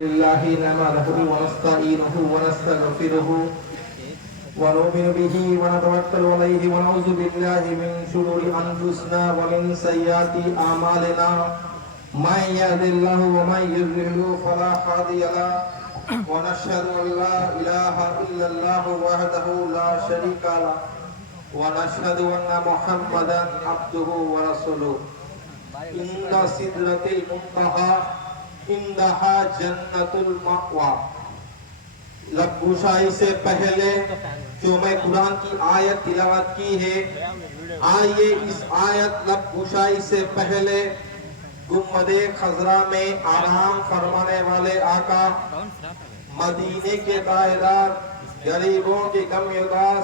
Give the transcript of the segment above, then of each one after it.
لله نحمده ونستعينه ونستغفره ونؤمن به ونتوكل عليه ونعوذ بالله من شرور أنفسنا ومن سيئات أعمالنا من يهد الله ومن يضلل فلا هادي له ونشهد أن لا إله إلا الله وحده لا شريك له ونشهد أن محمدا عبده ورسوله عند سدرة المنتهى इंदहा जन्नतुल मअवा। लबगुशाई से पहले जो मैं कुरान की आयत तिलावत की है, आइए इस आयत लबगुशाई से पहले गुम्बदे खजरा में आराम फरमाने वाले आका, मदीने के दायदार, गरीबों के गमगुसार,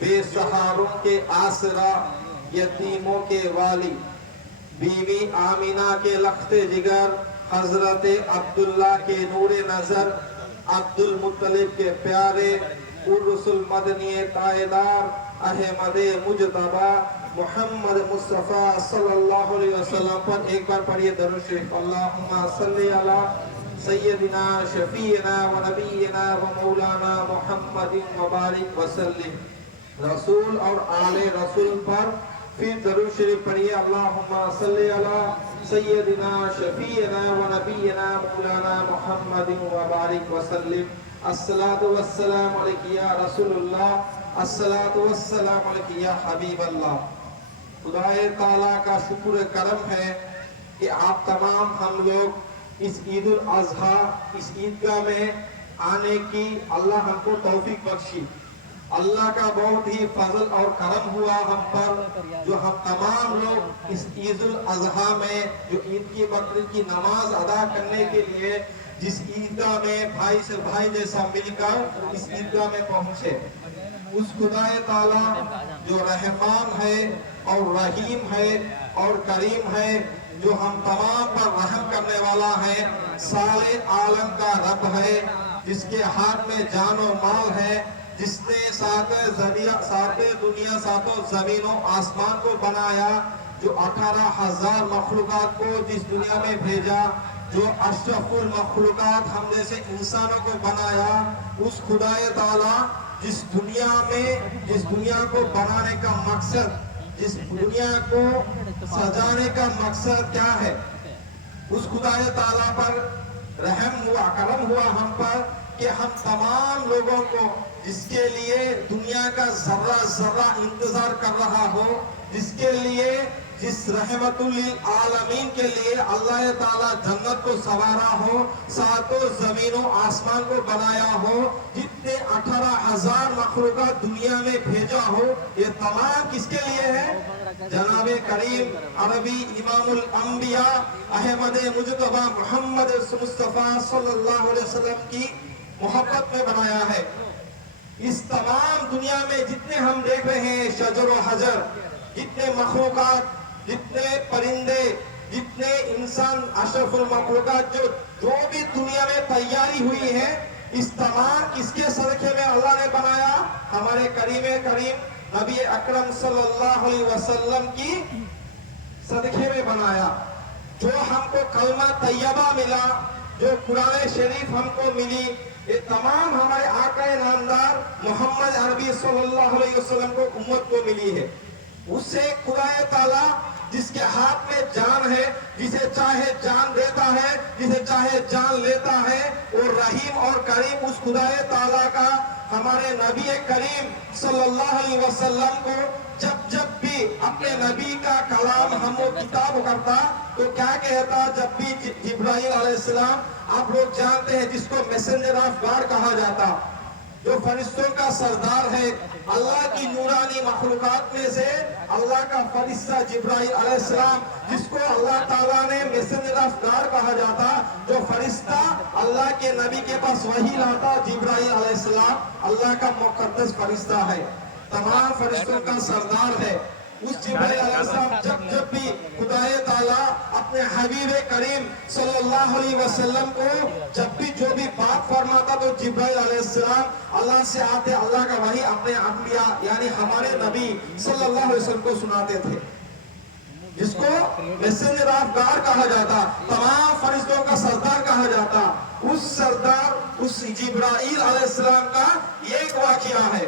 बेसहारों के आसरा, यतीमों के वाली, बीवी आमिना के लख्ते जिगर, हजरत अब्दुल्ला के नूरे नजर, अब्दुल मुत्तलिब के प्यारे, उर्रसुल मदनी तायदार, अहमदे मुजतबा मोहम्मद मुस्तफा सल्लल्लाहु अलैहि वसल्लम पर एक बार पढ़िए दरूद शरीफ। अल्लाहुम्मा सल्ली अला सय्यदिना शफीना व नबीना व मौलाना मुहम्मदिन व बारिक वसल्लिम। रसूल और आले रसूल पर फिर दरूद शरीफ पढ़िए। अल्लाहुम्मा सल्ली अला सय्यदिना शफीना व नबीना मौलाना मुहम्मदिन व बारिक वसल्लिम। अस्सलातु वस्सलामु अलैका या रसूलुल्लाह, अस्सलातु वस्सलामु अलैका या हबीबल्लाह। खुदाए ताला का शुक्र करम है कि आप तमाम हम लोग इस ईद उल अज़हा, इस ईदगाह में आने की अल्लाह हमको तौफीक बख्शी। अल्लाह का बहुत ही फजल और करम हुआ हम पर, जो हम तमाम लोग इस ईद उल अज़हा में जो ईद की बकरीद की नमाज अदा करने के लिए जिस ईदगाह में भाई से भाई जैसा मिलकर इस ईदगाह में पहुंचे, उस खुदाए ताला जो रहमान है और रहीम है और करीम है, जो हम तमाम पर रहम करने वाला है, सारे आलम का रब है, जिसके हाथ में जान और माल है, जिसने सारे दुनिया सातों जमीनों आसमान को बनाया, जो 18,000 मखलूकात को जिस दुनिया में भेजा, जो अशरफुल मखलूकात हम जैसे इंसानों को बनाया, उस खुदाए ताला जिस दुनिया को बनाने का मकसद, जिस दुनिया को सजाने का मकसद क्या है, उस खुदाए ताला पर रहम हुआ, करम हुआ हम पर कि हम तमाम लोगों को जिसके लिए दुनिया का जर्रा जर्रा इंतजार कर रहा हो, जिसके लिए जिस रहमतुल लिल आलमीन के लिए अल्लाह ताला जन्नत को सवारा हो, सातों जमीनों आसमान को बनाया हो, जितने 18,000 मखलूकात दुनिया में भेजा हो, ये तमाम किसके लिए है? जनाबे करीम अरबी इमामुल अंबिया अहमद मुजतबा मोहम्मद मुस्तफा सल्लल्लाहु अलैहि वसल्लम की मोहब्बत में बनाया है। इस तमाम दुनिया में जितने हम देख रहे हैं शजर व हजर, जितने मखलूकात, जितने परिंदे, जितने इंसान, अशरफुल मखलूकात जो भी दुनिया में तैयारी हुई है, इस तमाम किसके सदक़े में अल्लाह ने बनाया? हमारे करीम नबी अकरम सल्लल्लाहु अलैहि वसल्लम की सदक़े में बनाया। जो हमको कलमा तैयबा मिला, जो कुरान शरीफ हमको मिली, ये तमाम हमारे आका नामदार मोहम्मद अरबी सल्लल्लाहु अलैहि वसल्लम को उम्मत को मिली है। उससे खुदाए ताला जिसके हाथ में जान है, जिसे चाहे जान देता है, जिसे चाहे जान लेता है, और रहीम और करीम उस खुदाए ताला का हमारे नबी करीम सल्लल्लाहु अलैहि वसल्लम को जब भी अपने नबी का कलाम हम वो किताब करता तो क्या कहता? जब भी जिब्राइल अलैहिस्सलाम, आप लोग जानते हैं जिसको मैसेंजर ऑफ गॉड कहा जाता, जो फरिश्तों का सरदार है, अल्लाह की नूरानी मखलूकात में से अल्लाह का फरिश्ता जिब्राइल अलैहिस्सलाम, जिसको अल्लाह ताला ने मैसेंजर ऑफ गॉड कहा जाता, जो फरिश्ता अल्लाह के नबी के पास वही लाता, जिब्राइल अलैहिस्सलाम अल्लाह का मुक़द्दस फरिश्ता है, तमाम फरिश्तों का सरदार है। उस जिब्राइल अलैहिस्सलाम जब भी खुदाए ताला अपने हबीब करीम सल्लल्लाहु अलैहि वसल्लम को जब भी जो भी बात फरमाता तो जिब्राइल अलैहिस्सलाम अल्लाह से आते, अल्लाह का वही अपने अंबिया यानी हमारे नबी सल्लल्लाहु अलैहि वसल्लम को सुनाते थे। جس کو میسنجر آف گاڈ کہا جاتا، تمام فرشتوں کا سردار کہا جاتا، اس سردار اس جبرائیل علیہ السلام کا یہ ایک واقعہ ہے۔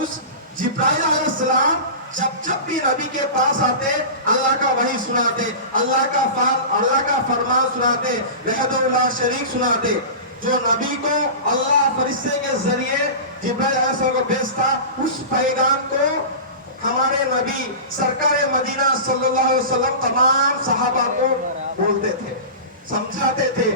اس جبرائیل علیہ السلام جب بھی نبی کے پاس آتے اللہ کا وحی سناتے، اللہ کا فرمان سناتے، وحدہ لا شریک سناتے۔ جو نبی کو اللہ فرشتے کے ذریعے جبرائیل علیہ السلام کو بھیجتا، اس پیغام کو ہمارے نبی سرکار مدینہ صلی اللہ علیہ وسلم تمام صحابہ کو بولتے تھے، سمجھاتے تھے،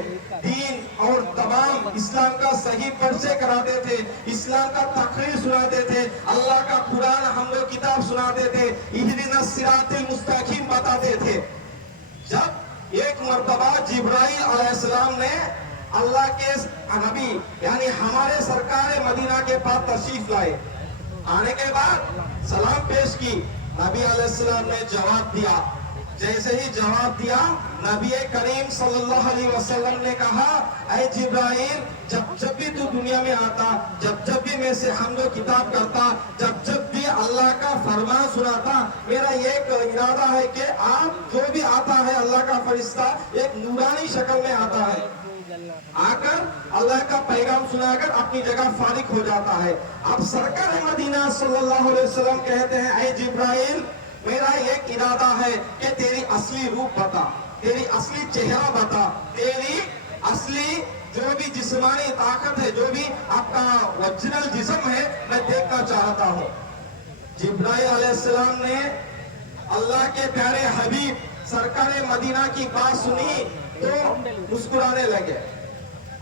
دین اور تمام اسلام کا صحیح پرچے کراتے تھے، اسلام کا تقریر سناتے تھے، اللہ کا قرآن ہم لوگ کتاب سناتے تھے، اہدنا الصراط المستقیم بتاتے تھے۔ جب ایک مرتبہ جبرائیل علیہ السلام نے اللہ کے نبی یعنی ہمارے سرکار مدینہ کے پاس تشریف لائے، آنے کے بعد سلام پیش کی، نبی علیہ السلام نے جواب دیا۔ جیسے ہی جواب دیا، نبی کریم صلی اللہ علیہ وسلم نے کہا، اے جبرائیل، جب بھی تو دنیا میں آتا، جب بھی میں سے ہم لوگ کتاب کرتا، جب بھی اللہ کا فرمان سناتا، میرا یہ ارادہ ہے کہ آپ جو بھی آتا ہے اللہ کا فرشتہ ایک نورانی شکل میں آتا ہے، آ کر اللہ کا پیغام سنا کر اپنی جگہ فارغ ہو جاتا ہے۔ اب سرکار مدینہ صلی اللہ علیہ وسلم کہتے ہیں، اے جبرائیل، میرا ایک ارادہ ہے کہ تیری اصلی روپ بتا، تیری اصلی چہرہ بتا، تیری اصلی جو بھی جسمانی طاقت ہے، جو بھی آپ کا اوریجنل جسم ہے، میں دیکھنا چاہتا ہوں۔ جبرائیل علیہ السلام نے اللہ کے پیارے حبیب سرکار مدینہ کی بات سنی تو مسکرانے لگے۔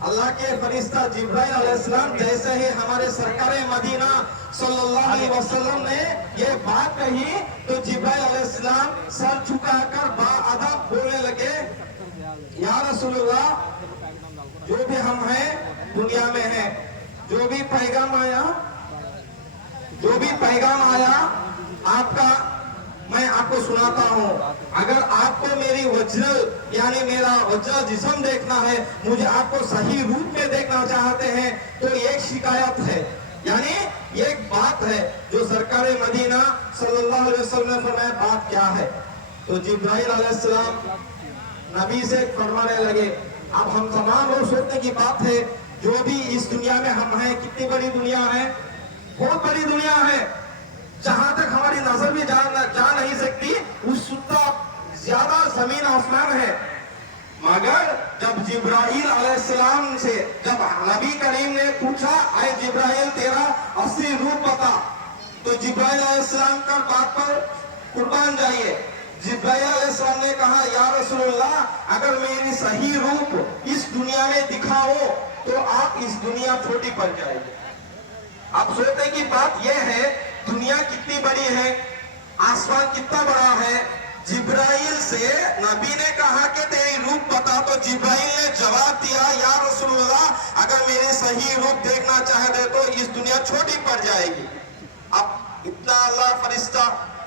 اللہ کے فرشتہ جبرائیل علیہ السلام جیسے ہی ہمارے سرکار مدینہ صلی اللہ علیہ وسلم نے یہ بات کہی تو جبرائیل علیہ السلام سر جھکا کر باادب بولنے لگے، یا رسول اللہ، جو بھی ہم ہیں دنیا میں ہیں، جو بھی پیغام آیا آپ کا میں آپ کو سناتا ہوں۔ اگر آپ کو میری وجل یعنی میرا وجل جسم دیکھنا ہے، مجھے آپ کو صحیح روپ میں دیکھنا چاہتے ہیں تو ایک شکایت ہے، یعنی ایک بات ہے جو سرکار مدینہ صلی اللہ علیہ وسلم نے فرمایا، بات کیا ہے؟ تو جبرائیل علیہ السلام نبی سے فرمانے لگے، اب ہم تمام لوگ سوچنے کی بات ہے، جو بھی اس دنیا میں ہم ہیں، کتنی بڑی دنیا ہے، بہت بڑی دنیا ہے، جہاں تک ہماری نظر بھی جا نہیں سکتی، اس سے زیادہ زمین آسمان ہے۔ مگر جب جبرائیل علیہ السلام سے جب نبی کریم نے پوچھا، اے جبرائیل، تیرا اصلی روپ بتا، تو جبرائیل علیہ السلام کا بات پر قربان جائیے۔ جبرائیل علیہ السلام نے کہا، یا رسول اللہ، اگر میری صحیح روپ اس دنیا میں دکھاؤ تو آپ اس دنیا چھوٹی پڑ جائے گی۔ اب سوچنے کی بات یہ ہے، دنیا کتنی بڑی ہے، آسمان کتنا بڑا ہے۔ جبرائیل سے نبی نے کہا کہ تیری روپ بتا، تو جبرائیل نے جواب دیا، یا رسول اللہ، اگر میری صحیح روپ دیکھنا چاہتے تو اس دنیا چھوٹی پڑ جائے گی۔ اب اتنا اللہ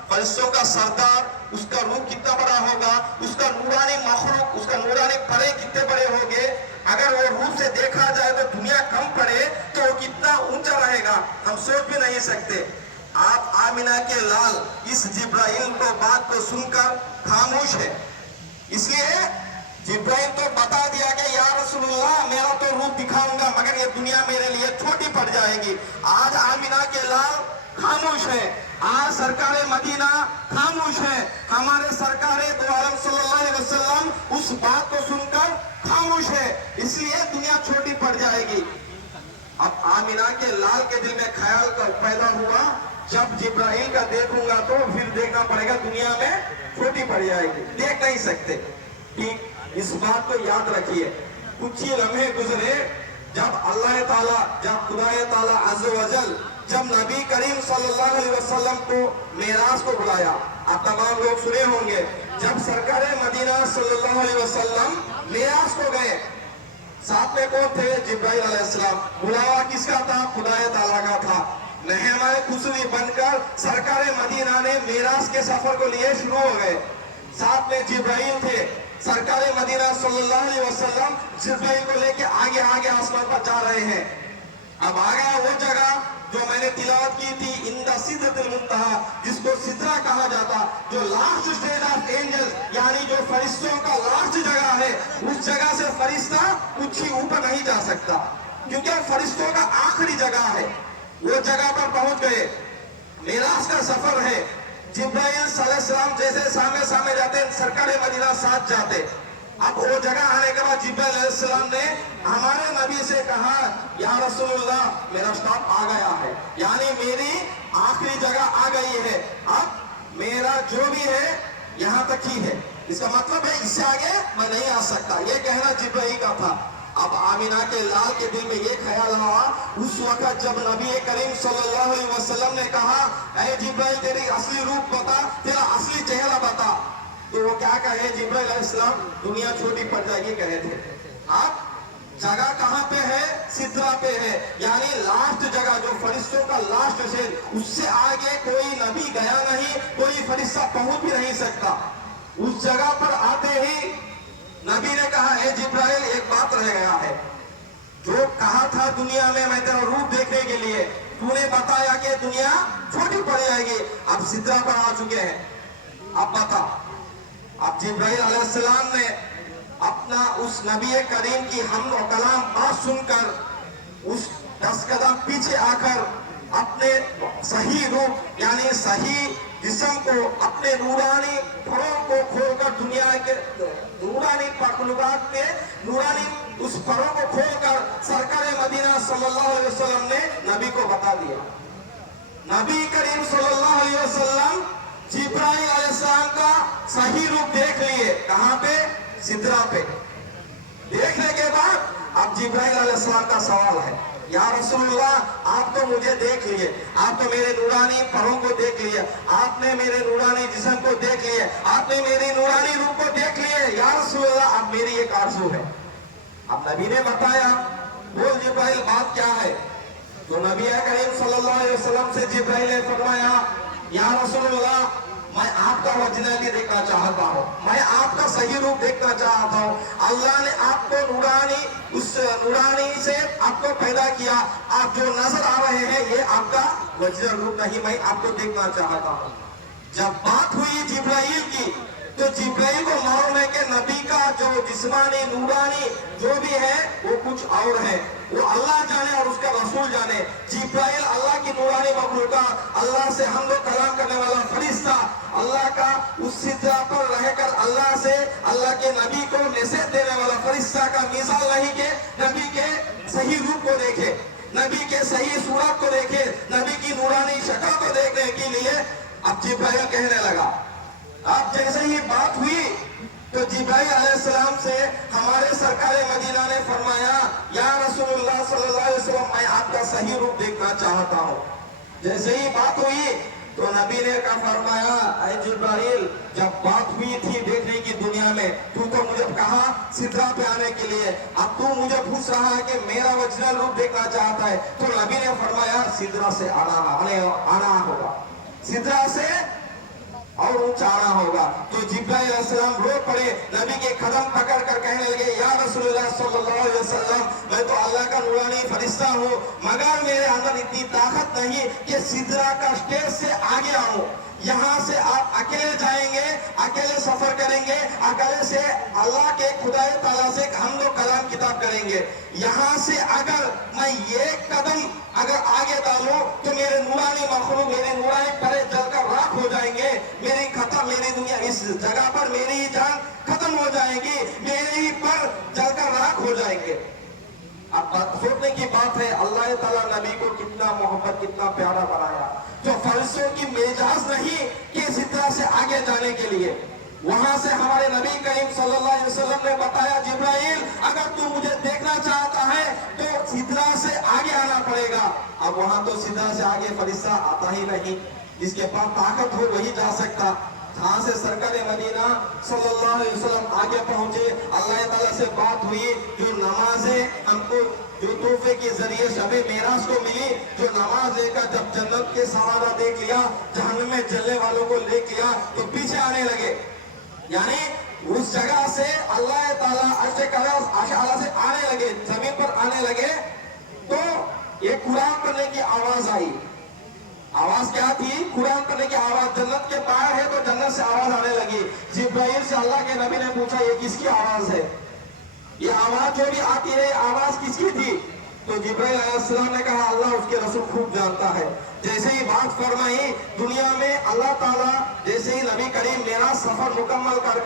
فرشتوں کا سردار، اس کا روپ کتنا بڑا ہوگا، اس کا نورانی مخلوق، اس کا نورانی پرے کتنے بڑے ہوگے، اگر وہ روپ سے دیکھا جائے تو دنیا کم پڑے تو وہ کتنا اونچا رہے گا، ہم سوچ بھی نہیں سکتے۔ آپ آمینہ کے لال اس جبرائیل کو بات کو سن کر خاموش ہے، اس لیے جبرائیل تو بتا دیا کہ یا رسول اللہ، میرا تو روپ دکھاؤں گا مگر یہ دنیا میرے لیے چھوٹی پڑ جائے گی۔ آج آمینہ کے لال خاموش ہے، آج سرکار مدینہ خاموش ہے، ہمارے سرکار دو عالم صلی اللہ علیہ وسلم اس بات کو سن کر خاموش ہے، اس لیے دنیا چھوٹی پڑ جائے گی۔ اب آمینہ کے لال کے دل میں خیال پیدا ہوا، جب جبرائیل کا دیکھوں گا تو پھر دیکھنا پڑے گا دنیا میں چھوٹی پڑ جائے گی، دیکھ نہیں سکتے۔ اس بات کو یاد رکھیے، کچھ ہی لمحے گزرے جب اللہ تعالیٰ، جب خدا تعالیٰ عز و جل جب نبی کریم صلی اللہ علیہ وسلم کو معراج کو بلایا، آپ تمام لوگ سنے ہوں گے، جب سرکار مدینہ صلی اللہ علیہ وسلم معراج کو گئے، ساتھ میں کون تھے؟ جبرائیل علیہ السلام۔ بلاوا کس کا تھا؟ خدا تعالیٰ کا تھا۔ مہمانِ خصوصی بن کر سرکار مدینہ نے معراج کے سفر کو لیے شروع ہو گئے، ساتھ میں جبرائیل تھے۔ سرکار مدینہ صلی اللہ علیہ وسلم جبرائیل کو لے کے آگے آسمان پر جا رہے ہیں۔ अब आ गया वो जगह जो मैंने तिलावत की थी, इंदा सिदरतुल मुंतहा, जिसको सिदरा कहा जाता, जो लास्ट स्टेज ऑफ एंजल्स, यानी जो फरिश्तों का लास्ट जगह है, उस जगह से फरिश्ता कुछ ही ऊपर नहीं जा सकता, क्योंकि फरिश्तों का आखिरी जगह है। वो जगह पर पहुंच गए, मेराज का सफर है, जिब्राइल सल्लल्लाहु जैसे सामने सामने जाते, सरकार मदीना साथ जाते। अब वो जगह आने के बाद जिब्राइल अलैहिस्सलाम ने हमारे नबी से कहा, या रसूलुल्लाह, मेरा स्टॉप आ गया है, यानी मेरी आखिरी जगह आ गई है, अब मेरा जो भी है यहाँ तक ही है, इसका मतलब है इससे आगे मैं नहीं आ सकता, ये कहना जिब्राइल का था। अब आमिना के लाल के दिल में ये ख्याल हुआ, उस वक्त जब नबी करीम सल्लल्लाहु अलैहि वसल्लम ने कहा, ऐ जिब्राइल तेरी असली रूप बता, तेरा असली चेहरा बता, तो वो क्या कहे, जिब्राइल अलैहिस्सलाम दुनिया छोटी पड़ जाएगी कहे थे। अब जगह कहाँ पे है, सिदरा पे है, यानी लास्ट जगह जो फरिश्तों का लास्ट स्टेज, उससे आगे कोई नबी गया नहीं, कोई फरिश्ता पहुंच भी नहीं सकता। उस जगह पर आते ही नबी ने कहा, ए जिब्राइल एक बात रह गया है, जो कहा था दुनिया में मैं तेरा रूप देखने के लिए, तूने बताया कि दुनिया छोटी पड़ जाएगी, अब सिदरा पर आ चुके हैं, अब बता। अब जिब्राइल अलैहिस्सलाम ने अपना उस नबी करीम की हमद और कलाम बात सुनकर उस 10 कदम पीछे आकर अपने सही रूप यानी सही जिस्म को, अपने नूरानी फरों को खोलकर, दुनिया के नूरानी मखलूकात के नूरानी उस फरों को खोलकर सरकार मदीना सल्लल्लाहु अलैहि वसल्लम ने नबी को बता दिया। नबी करीम सल्लल्लाहु अलैहि वसल्लम जिब्राइल अलैहिस्सलाम का सही रूप देख लिए, कहां पे, सिदरा पे। देखने के बाद अब जिब्राइल अलैहिस्सलाम का सवाल है, या रसूलुल्लाह, आप तो मुझे देख लिए, आप तो मेरे नूरानी परों को देख लिए, आपने मेरे नूरानी जिस्म को देख लिए, आपने मेरी नूरानी रूप को देख लिए, या रसूलुल्लाह, अब मेरी एक आरज़ू है। अब नबी ने बताया, बोल जिब्राइल बात क्या है। तो नबी करीम सल्लल्लाहु अलैहि वसल्लम से जिब्राइल ने फरमाया, या रसूलुल्लाह, मैं आपका ओरिजिनलिटी देखना चाहता हूँ, मैं आपका सही रूप देखना चाहता हूँ। अल्लाह ने आपको नूरानी, उस नूरानी से आपको पैदा किया, आप जो नजर आ रहे हैं ये आपका ओरिजिनल रूप नहीं, मैं आपको देखना चाहता हूँ। जब बात हुई जिब्राइल की, तो जिब्राइल को मालूम है कि नबी का जो जिस्मानी नूरानी जो भी है वो कुछ और है, वो अल्लाह जाने और उसका रसूल जाने। जिब्राइल अल्लाह की नूरानी मखलूकात, अल्लाह से हम लोग कलाम करने वाला फरिश्ता, अल्लाह का उस सिदरा पर रहकर अल्लाह से अल्लाह के नबी को मैसेज देने वाला फरिश्ता का मिसाल नहीं के नबी के सही रूप को देखे, नबी के सही सूरत को देखे, नबी की नूरानी शक्ल को देखने के लिए अब जिब्राइल कहने लगा। अब जैसे ही बात हुई तो जिब्राइल अलैहिस्सलाम से हमारे सरकार मदीना ने फरमाया, या रसूलुल्लाह सल्लल्लाहु अलैहि वसल्लम, मैं आपका सही रूप देखना चाहता हूँ। जैसे ही बात हुई तो नबी ने कहा, फरमाया, ऐ जिब्राइल, जब बात हुई थी देखने की दुनिया में, तू तो मुझे कहा सिदरा पे आने के लिए, अब तू मुझे पूछ रहा है कि मेरा ओरिजिनल रूप देखना चाहता है। तो नबी ने फरमाया, सिदरा से आना होगा, सिदरा से और ऊंचा आना होगा। तो जिब्राइल अलैहिस्सलाम रो पड़े, नबी के कदम पकड़ कर कहने लगे, या रसूलुल्लाह सल्लल्लाहु अलैहि वसल्लम, मैं तो अल्लाह का नूरानी फरिश्ता हूँ, मगर मेरे अंदर इतनी ताकत नहीं कि सिदरा का स्टेज से आगे आऊं। यहाँ से आप अकेले जाएंगे, अकेले सफर करेंगे, अकेले से अल्लाह के खुदाए ताला से हम लोग कलाम किताब करेंगे। यहाँ से अगर मैं ये कदम अगर आगे डालूं तो मेरे नूरानी मखलूक, मेरे नूरानी परे जलकर राख हो जाएंगे, मेरी दुनिया इस जगह पर मेरी ही जान खत्म हो जाएगी, मेरे ही पर जलकर राख हो जाएंगे। अब सोचने की बात है, अल्लाह ताला नबी को कितना मोहब्बत, कितना प्यारा बनाया, जो फरिश्तों की मेजाज नहीं कि सिदरा से आगे जाने के लिए। वहां से हमारे नबी करीम सल्लल्लाहु अलैहि वसल्लम ने बताया, जिब्राइल, अगर तू मुझे देखना चाहता है तो सिदरा से आगे आना पड़ेगा। अब वहां तो सिदरा से आगे फरिश्ता आता ही नहीं, जिसके पास ताकत हो वही जा सकता। जहां से सरकार मदीना सल्लल्लाहु अलैहि वसल्लम आगे पहुंचे, अल्लाह ताला से बात हुई, जो नमाजें हमको जो तोहफे के जरिए शबे मेराज को मिली, जो नमाज लेकर जब जन्नत के सवारा देख लिया, जहन्नम में जलने वालों को देख लिया, तो पीछे आने लगे। यानी उस जगह से अल्लाह ताला अर्श से आने लगे, जमीन पर आने लगे। तो एक कुरान पढ़ने की आवाज आई। आवाज क्या थी? कुरान पढ़ने की आवाज। जन्नत के बाहर है तो जन्नत से आवाज आने लगी। जिब्राइल से अल्लाह के नबी ने पूछा ये किसकी आवाज है? ये आवाज जो भी आती है आवाज किसकी थी? तो जिब्राइल अलैहिस्सलाम ने कहा अल्लाह उसके रसूल खूब जानता है। जैसे ही बात फरमाई, दुनिया में अल्लाह ताला जैसे ही नबी करीम मेरा सफर मुकम्मल कर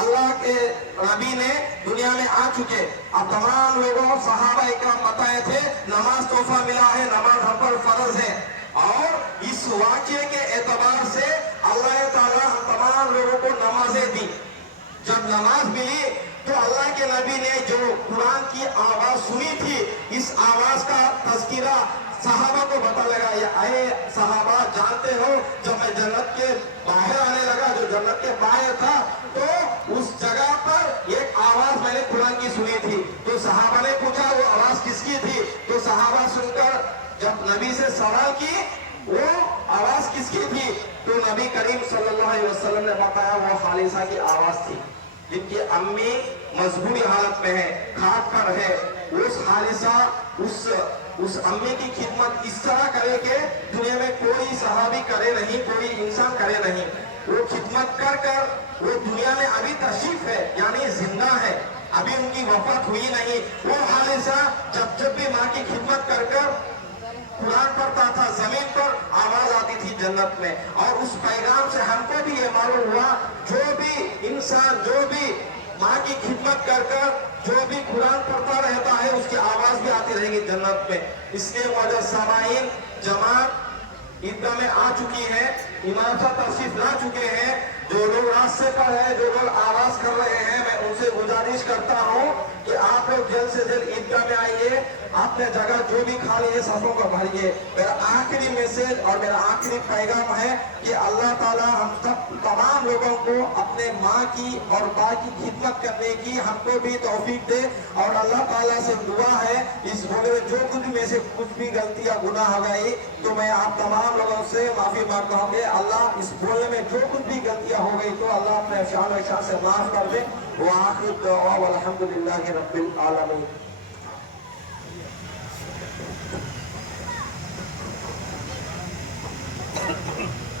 अल्लाह के नबी ने दुनिया में आ चुके। अब तमाम लोगों सहाबा इकराम बताए थे नमाज तोहफा मिला है, नमाज हम पर फर्ज है। और इस वाक्य के एतबार से अल्लाह ताला हम तमाम लोगों को नमाजें दी। जब नमाज मिली तो अल्लाह के नबी ने जो कुरान की आवाज सुनी थी, इस आवाज का तज़किरा सहाबा को पता लगा। ये आए सहाबा जानते हो, जब मैं जन्नत के बाहर आने लगा, जो जन्नत के बाहर था, तो उस जगह पर एक आवाज मैंने कुरान की सुनी थी। तो सहाबा ने पूछा वो आवाज किसकी थी? तो सहाबा सुनकर जब नबी से सवाल की वो आवाज किसकी थी, तो नबी करीम सल्लल्लाहु अलैहि वसल्लम ने बताया वो हालिसा की आवाज थी, जिनकी अम्मी मजबूरी हालत में है, खाट पर है। उस हालिसा उस अम्मी की खिदमत इस तरह करे कि दुनिया में कोई सहाबी करे नहीं, कोई इंसान करे नहीं। वो खिदमत कर वो दुनिया में अभी तशरीफ है, यानी जिंदा है, अभी उनकी वफात हुई नहीं। वो हालिसा जब भी माँ की खिदमत कर कुरान पढ़ता था, जमीन पर आवाज आती थी जन्नत में। और उस पैगाम से हमको भी ये मालूम हुआ, जो भी इंसान जो भी माँ की खिदमत कर जो भी कुरान पढ़ता रहता है उसकी आवाज भी आती रहेगी जन्नत में। इसलिए वजह समाइन जमात ईदगाह में आ चुकी है, इमाम साहब तशरीफ ला चुके हैं। जो लोग रास्ते पर है, जो लोग आवाज कर रहे हैं, मैं उनसे गुजारिश करता हूँ कि आप लोग जल्द से जल्द ईदगाह में आइए, अपने जगह जो भी खाली है सफों को भरिए। मेरा आखिरी मैसेज और मेरा आखिरी पैगाम है कि अल्लाह ताला हम सब तमाम लोगों को अपने माँ की और बा की खिदमत करने की हमको भी तौफीक दे। और अल्लाह ताला से दुआ है इस बोले में जो कुछ में से कुछ भी गलती या गुनाह हो गई तो मैं आप तमाम लोगों से माफी मांगता हूँ कि अल्लाह इस बोलने में जो कुछ भी गलतियां हो गई तो अल्लाह अपने शान व शान से माफ कर दे। व आखिर दुआ अल्हम्दुलिल्लाहि रब्बिल आलमीन। Thank you.